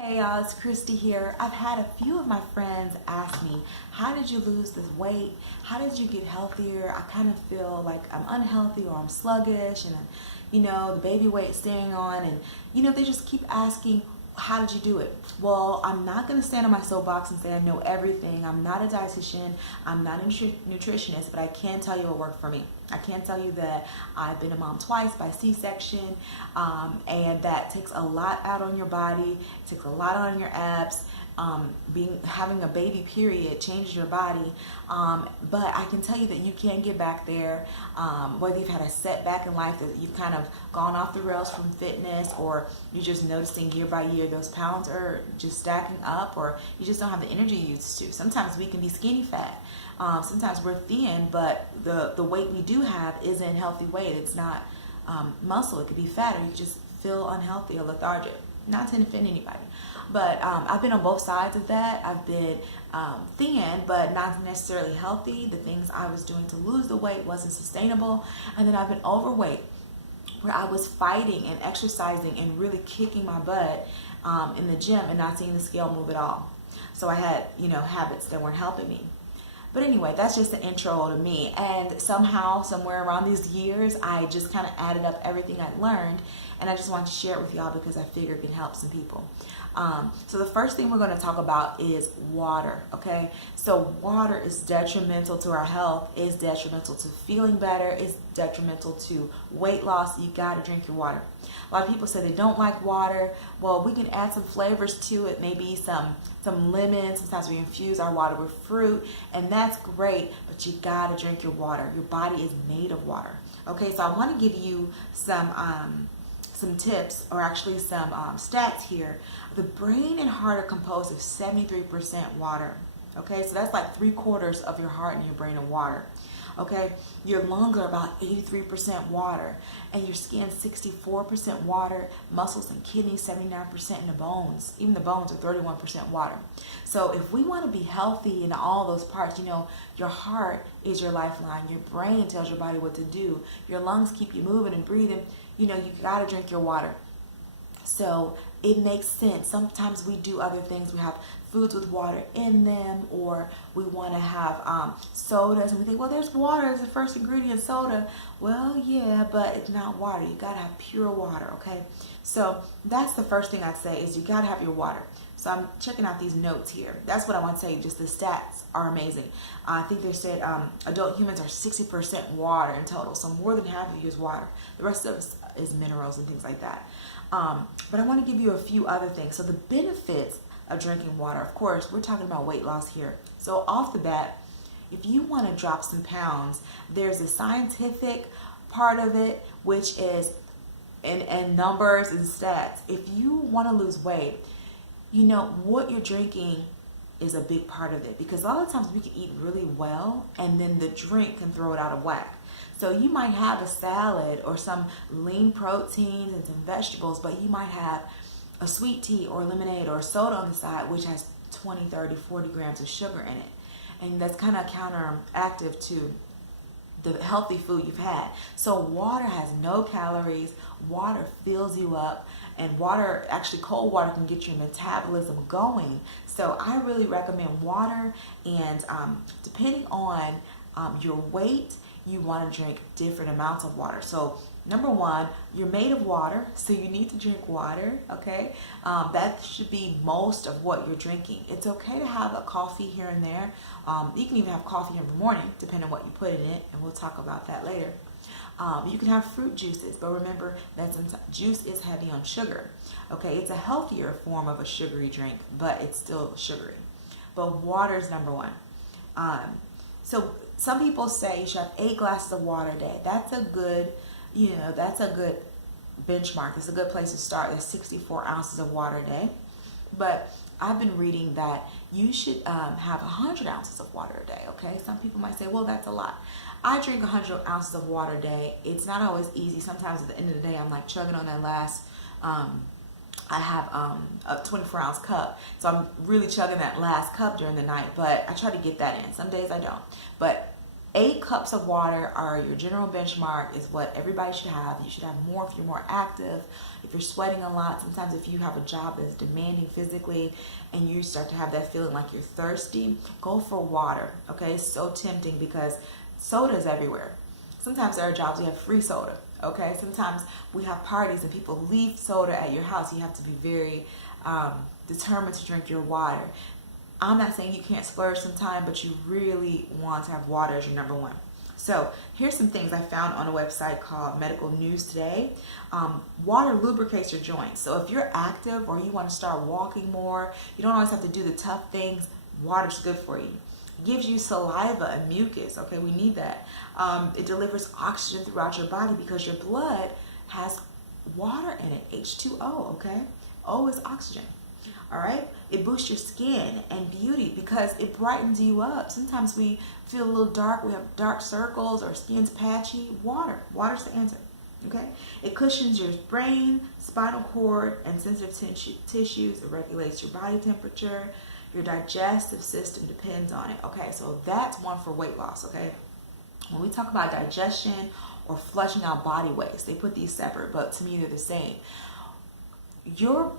Hey y'all, it's Christy here. I've had a few of my friends ask me, how did you lose this weight? How did you get healthier? I kind of feel like I'm unhealthy or I'm sluggish and the baby weight staying on and they just keep asking, how did you do it? Well, I'm not going to stand on my soapbox and say I know everything. I'm not a dietitian. I'm not a nutritionist, but I can tell you what worked for me. I can tell you that I've been a mom twice by C-section, and that takes a lot out on your body. It takes a lot on your abs. Having a baby period changes your body, but I can tell you that you can get back there, whether you've had a setback in life, that you've kind of gone off the rails from fitness, or you're just noticing year by year those pounds are just stacking up, or you just don't have the energy you used to. Sometimes we can be skinny fat. Sometimes we're thin, but the weight we do have isn't healthy weight. It's not muscle. It could be fat, or you just feel unhealthy or lethargic. Not to offend anybody, but I've been on both sides of that. I've been thin, but not necessarily healthy. The things I was doing to lose the weight wasn't sustainable. And then I've been overweight, where I was fighting and exercising and really kicking my butt in the gym and not seeing the scale move at all. So I had, habits that weren't helping me. But anyway, that's just the intro to me. And somehow, somewhere around these years, I just kind of added up everything I'd learned. And I just wanted to share it with y'all because I figured it can help some people. So the first thing we're going to talk about is water, okay? So water is detrimental to our health, is detrimental to feeling better, is detrimental to weight loss. You got to drink your water. A lot of people say they don't like water. Well, we can add some flavors to it, maybe some lemon. Sometimes we infuse our water with fruit, and that's great, but you got to drink your water. Your body is made of water, okay? So I want to give you some tips, or actually some stats here. The brain and heart are composed of 73% water. Okay, so that's like 3/4 of your heart and your brain are water. Okay, your lungs are about 83% water, and your skin 64% water, muscles and kidneys 79%, and the bones, even the bones are 31% water. So if we want to be healthy in all those parts, your heart is your lifeline, your brain tells your body what to do, your lungs keep you moving and breathing, you got to drink your water. So it makes sense. Sometimes we do other things. We have foods with water in them, or we want to have sodas, and we think, well, there's water as the first ingredient, soda. Well, yeah, but it's not water. You got to have pure water, okay? So that's the first thing I'd say, is you got to have your water. So I'm checking out these notes here. That's what I want to say. Just the stats are amazing. I think they said adult humans are 60% water in total. So more than half of you is water. The rest of us is minerals and things like that. But I want to give you a few other things. So the benefits of drinking water, of course, we're talking about weight loss here. So off the bat, if you want to drop some pounds, there's a scientific part of it, which is in numbers and stats. If you want to lose weight, what you're drinking is a big part of it, because a lot of times we can eat really well and then the drink can throw it out of whack. So you might have a salad or some lean proteins and some vegetables, but you might have a sweet tea or lemonade or soda on the side, which has 20, 30, 40 grams of sugar in it. And that's kind of counteractive to the healthy food you've had. So water has no calories, water fills you up, and water, actually cold water, can get your metabolism going. So I really recommend water, and depending on your weight, you want to drink different amounts of water. So number one, you're made of water, so you need to drink water, okay? That should be most of what you're drinking. It's okay to have a coffee here and there. You can even have coffee in the morning, depending on what you put in it, and we'll talk about that later. You can have fruit juices, but remember that juice is heavy on sugar, okay? It's a healthier form of a sugary drink, but it's still sugary. But water is number one. So some people say you should have 8 glasses of water a day. That's a good, that's a good benchmark. It's a good place to start. That's 64 ounces of water a day. But I've been reading that you should have 100 ounces of water a day, okay? Some people might say, well, that's a lot. I drink 100 ounces of water a day. It's not always easy. Sometimes at the end of the day, I'm like chugging on that last, I have a 24-ounce cup. So I'm really chugging that last cup during the night, but I try to get that in. Some days I don't. But 8 cups of water are your general benchmark, is what everybody should have. You should have more if you're more active, if you're sweating a lot. Sometimes if you have a job that's demanding physically and you start to have that feeling like you're thirsty, go for water, okay? It's so tempting because soda is everywhere. Sometimes there are jobs we have free soda, okay? Sometimes we have parties and people leave soda at your house. You have to be very determined to drink your water. I'm not saying you can't splurge sometime, but you really want to have water as your number one. So here's some things I found on a website called Medical News Today. Water lubricates your joints. So if you're active or you want to start walking more, you don't always have to do the tough things, water's good for you. It gives you saliva and mucus, okay? We need that. It delivers oxygen throughout your body because your blood has water in it, H2O, okay? O is oxygen. All right, it boosts your skin and beauty because it brightens you up. Sometimes we feel a little dark, we have dark circles or skin's patchy. Water's the answer, okay? It cushions your brain, spinal cord, and sensitive tissues. It regulates your body temperature. Your digestive system depends on it, okay? So that's one for weight loss, okay? When we talk about digestion or flushing out body waste, they put these separate, but to me they're the same. Your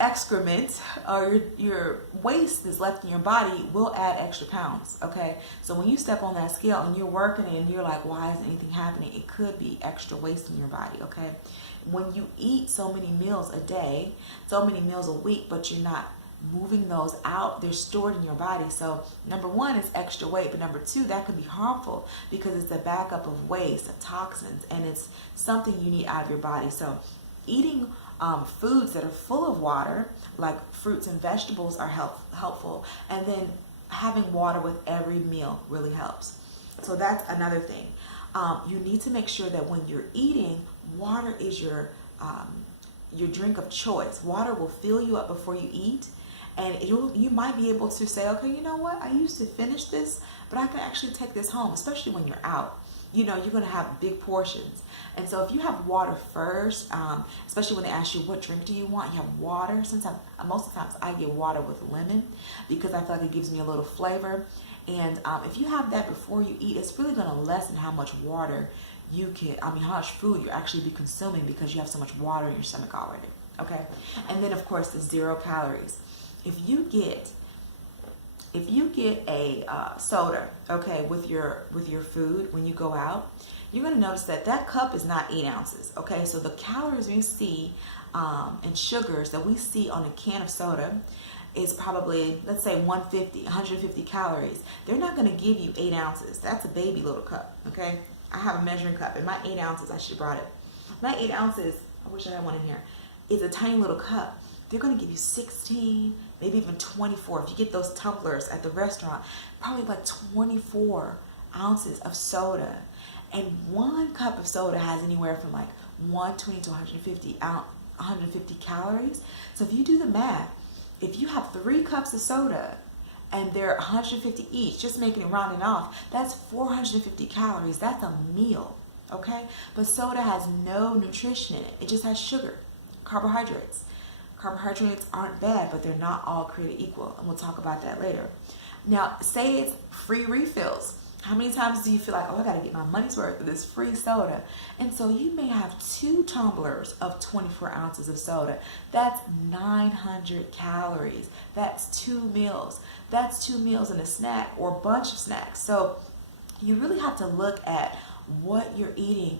excrement or your waste that's left in your body will add extra pounds, okay? So when you step on that scale and you're working and you're like, why isn't anything happening? It could be extra waste in your body, okay? When you eat so many meals a day, so many meals a week, but you're not moving those out, they're stored in your body. So number one is extra weight, but number two, that could be harmful because it's a backup of waste, of toxins, and it's something you need out of your body. So eating foods that are full of water, like fruits and vegetables, are helpful. And then having water with every meal really helps. So that's another thing. You need to make sure that when you're eating, water is your drink of choice. Water will fill you up before you eat. And you might be able to say, okay, you know what? I used to finish this, but I can actually take this home, especially when you're out. You know, you're going to have big portions. And so if you have water first, especially when they ask you what drink do you want, you have water. Most of the times I get water with lemon because I feel like it gives me a little flavor. And if you have that before you eat, it's really going to lessen how much water how much food you actually be consuming because you have so much water in your stomach already. Okay. And then of course the 0 calories. If you get a soda, okay, with your food when you go out, you're going to notice that cup is not 8 ounces, okay? So the calories we see and sugars that we see on a can of soda is probably, let's say 150 calories. They're not going to give you 8 ounces. That's a baby little cup, okay? I have a measuring cup, and my 8 ounces, I should have brought it. My 8 ounces, I wish I had one in here, is a tiny little cup. They're going to give you 16, maybe even 24. If you get those tumblers at the restaurant, probably like 24 ounces of soda. And 1 cup of soda has anywhere from like 120 to 150 calories. So if you do the math, if you have 3 cups of soda and they're 150 each, just making it rounding off, that's 450 calories. That's a meal, okay? But soda has no nutrition in it. It just has sugar, carbohydrates. Carbohydrates aren't bad, but they're not all created equal, and we'll talk about that later. Now, say it's free refills. How many times do you feel like, oh, I gotta get my money's worth of this free soda? And so you may have 2 tumblers of 24 ounces of soda. That's 900 calories. That's 2 meals. That's 2 meals and a snack or a bunch of snacks. So you really have to look at what you're eating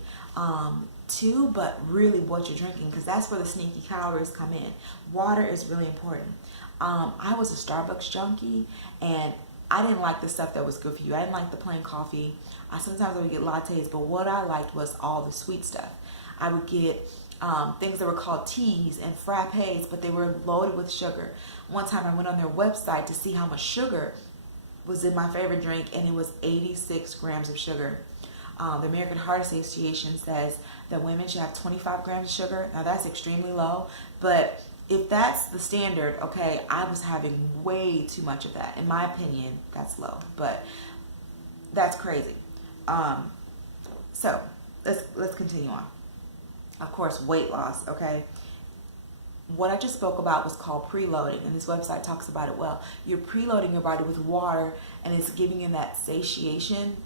too, but really what you're drinking, because that's where the sneaky calories come in. Water is really important. I was a Starbucks junkie, and I didn't like the stuff that was good for you. I didn't like the plain coffee. Sometimes I would get lattes, but what I liked was all the sweet stuff. I would get things that were called teas and frappes, but they were loaded with sugar. One time I went on their website to see how much sugar was in my favorite drink, and it was 86 grams of sugar. The American Heart Association says that women should have 25 grams of sugar. Now that's extremely low, but if that's the standard, okay, I was having way too much of that. In my opinion, that's low, but that's crazy. So let's continue on. Of course, weight loss, okay? What I just spoke about was called preloading, and this website talks about it well. You're preloading your body with water, and it's giving you that satiation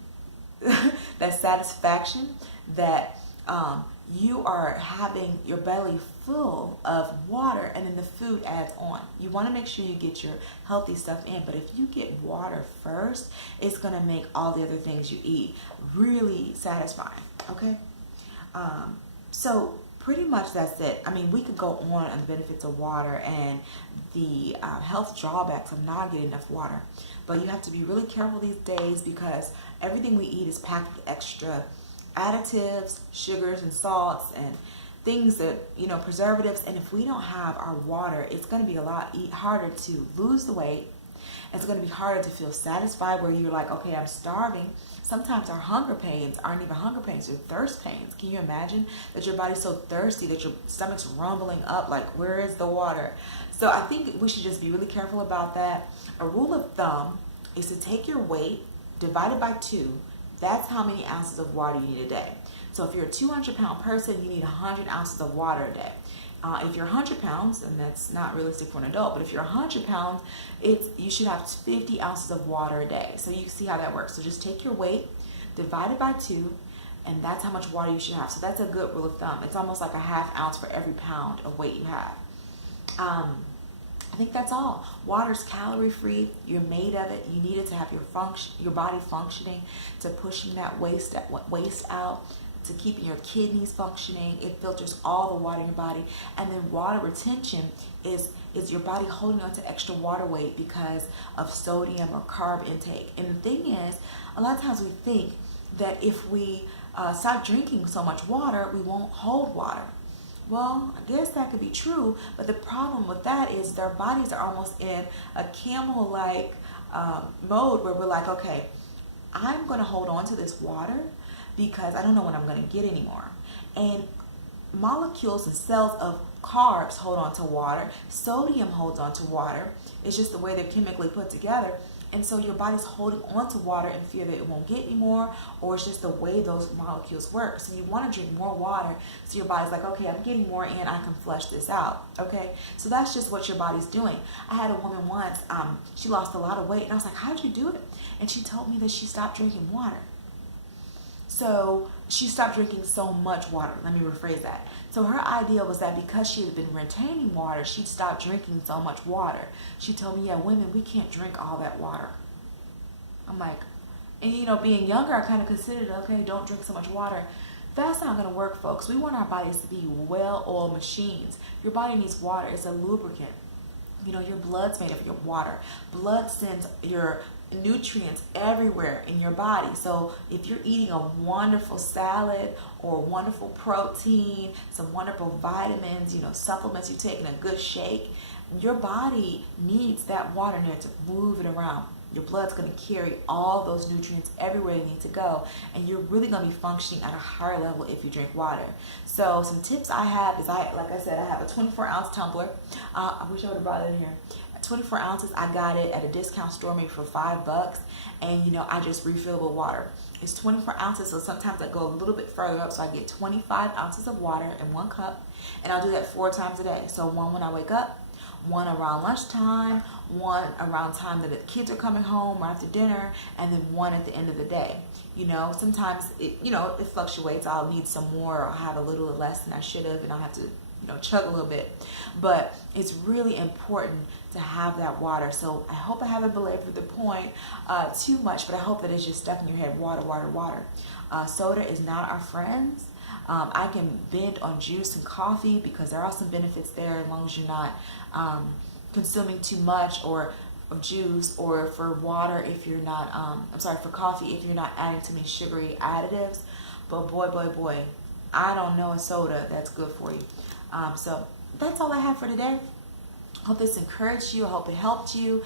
that satisfaction that you are having your belly full of water, and then the food adds on. You want to make sure you get your healthy stuff in, but if you get water first, it's going to make all the other things you eat really satisfying. Okay, so pretty much that's it. I mean, we could go on the benefits of water and the health drawbacks of not getting enough water, but you have to be really careful these days because everything we eat is packed with extra additives, sugars and salts and things that, you know, preservatives. And if we don't have our water, it's going to be a lot harder to lose the weight. It's going to be harder to feel satisfied where you're like, okay, I'm starving. Sometimes our hunger pains aren't even hunger pains, they're thirst pains. Can you imagine that your body's so thirsty that your stomach's rumbling up like, where is the water? So I think we should just be really careful about that. A rule of thumb is to take your weight divided by 2. That's how many ounces of water you need a day. So if you're a 200-pound person, you need 100 ounces of water a day. If you're 100 pounds, and that's not realistic for an adult, but if you're 100 pounds, you should have 50 ounces of water a day. So you can see how that works. So just take your weight, divide it by 2, and that's how much water you should have. So that's a good rule of thumb. It's almost like a ½ ounce for every pound of weight you have. I think that's all. Water's calorie free. You're made of it. You need it to have your body functioning, to pushing that waste out, to keeping your kidneys functioning. It filters all the water in your body. And then water retention is your body holding on to extra water weight because of sodium or carb intake. And the thing is, a lot of times we think that if we stop drinking so much water, we won't hold water. Well, I guess that could be true, but the problem with that is their bodies are almost in a camel-like mode where we're like, okay, I'm going to hold on to this water because I don't know when I'm going to get anymore. And molecules and cells of carbs hold on to water. Sodium holds on to water. It's just the way they're chemically put together. And so your body's holding on to water in fear that it won't get any more, or it's just the way those molecules work. So you want to drink more water so your body's like, okay, I'm getting more in, I can flush this out. Okay, so that's just what your body's doing. I had a woman once, she lost a lot of weight, and I was like, how did you do it? And she told me that she stopped drinking water. So she stopped drinking so much water. Let me rephrase that. So her idea was that because she had been retaining water, she'd stop drinking so much water. She told me, yeah, women, we can't drink all that water. I'm like, and you know, being younger, I kind of considered, okay, don't drink so much water. That's not going to work, folks. We want our bodies to be well-oiled machines. Your body needs water. It's a lubricant. You know, your blood's made of your water. Blood sends your nutrients everywhere in your body. So if you're eating a wonderful salad or wonderful protein, some wonderful vitamins, you know, supplements, you're taking a good shake, your body needs that water in there to move it around. Your blood's going to carry all those nutrients everywhere they need to go, and you're really going to be functioning at a higher level if you drink water. So some tips I have is, like I said, I have a 24-ounce tumbler. I wish I would have brought it in here. 24 ounces, I got it at a discount store maybe for $5, and you know, I just refill with water. It's 24 ounces, so sometimes I go a little bit further up, so I get 25 ounces of water in 1 cup, and I'll do that 4 times a day. So one when I wake up, one around lunchtime, one around time that the kids are coming home or after dinner, and then one at the end of the day. You know, sometimes it fluctuates. I'll need some more, or I'll have a little less than I should have, and I'll have to, you know, chug a little bit. But it's really important to have that water. So I hope I haven't belabored the point too much, but I hope that it's just stuck in your head. Water, water, water. Soda is not our friends. I can bend on juice and coffee because there are some benefits there as long as you're not consuming too much or of juice, or for water if you're not, for coffee if you're not adding too many sugary additives. But boy, I don't know a soda that's good for you. So that's all I have for today. Hope this encouraged you. I hope it helped you.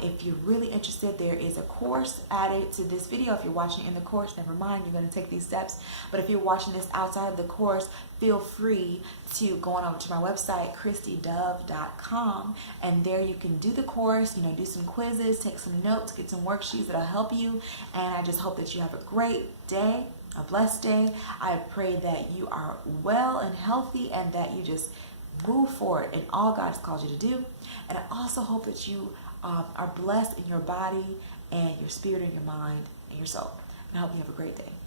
If you're really interested, there is a course added to this video. If you're watching in the course, never mind, you're going to take these steps. But if you're watching this outside of the course, feel free to go on over to my website, ChristyDove.com, and there you can do the course, you know, do some quizzes, take some notes, get some worksheets that'll help you. And I just hope that you have a great day, a blessed day. I pray that you are well and healthy, and that you just move forward in all God's called you to do. And I also hope that you are blessed in your body and your spirit and your mind and your soul. I hope you have a great day.